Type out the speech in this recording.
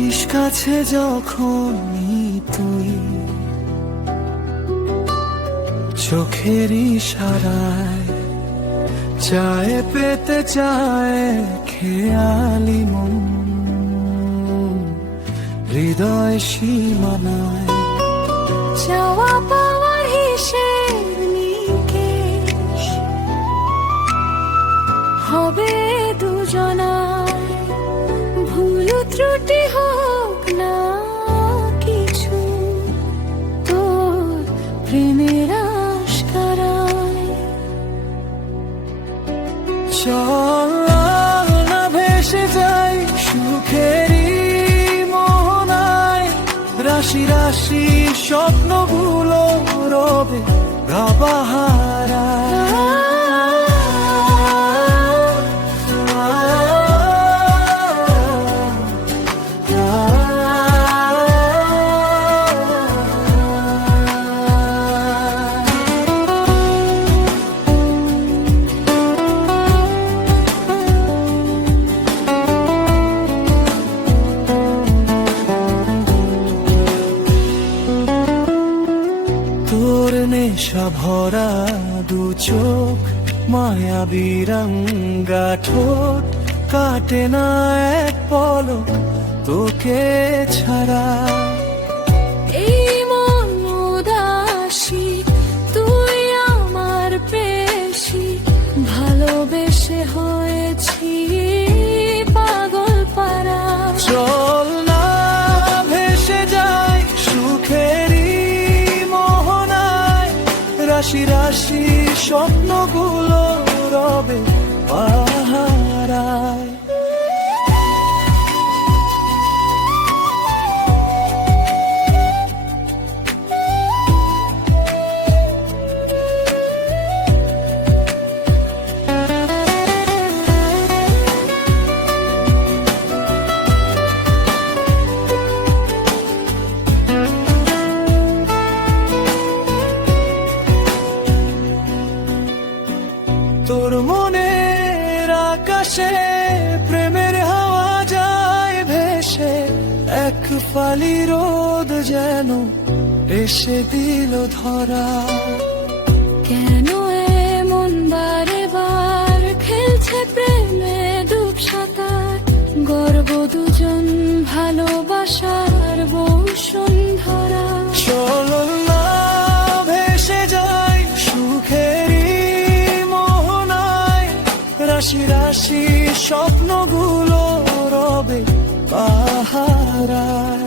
আসিস কাছে যখনই তুই, চোখের ইশারায় চায় পেতে চায় খেয়ালি মন, হৃদয় সীমানায় চাওয়া পাওয়ার হিসেব নিকেশ হবে দুজনায়, ভুল ত্রুটি হোক না কিছু তোর প্রেমের আশকারায়। চল না ভেসে যাই সুখেরই মোহনায়, রাশি রাশি স্বপ্নগুলো রবে গাবাহারা। তোর নেশা ভরা দু চোখ, মায়াবী রঙা ঠোঁট, কাটে না এক পলক তোকে ছাড়া। এই মন উদাসী তুই আমার পেশি, ভালোবেসে হয়েছি পাগল পারা। চল না ভেসে যাই সুখেরই মোহনায়, রাশি রাশি স্বপ্নগুলো রবে পাহারায়। তোর মনের আকাশে প্রেমের হাওয়া যায় ভেসে, এক ফালি রোদ যেন এসে দিল ধরা। কেন এমন বারে বার খেলছে প্রেমে ডুব সাঁতার, গর্ব দুজন ভালোবাসার বসুন্ধরা। চলো না ভেসে যাই সুখেরই মোহনায়, রাশি রাশি স্বপ্নগুলো রবে পাহারায়।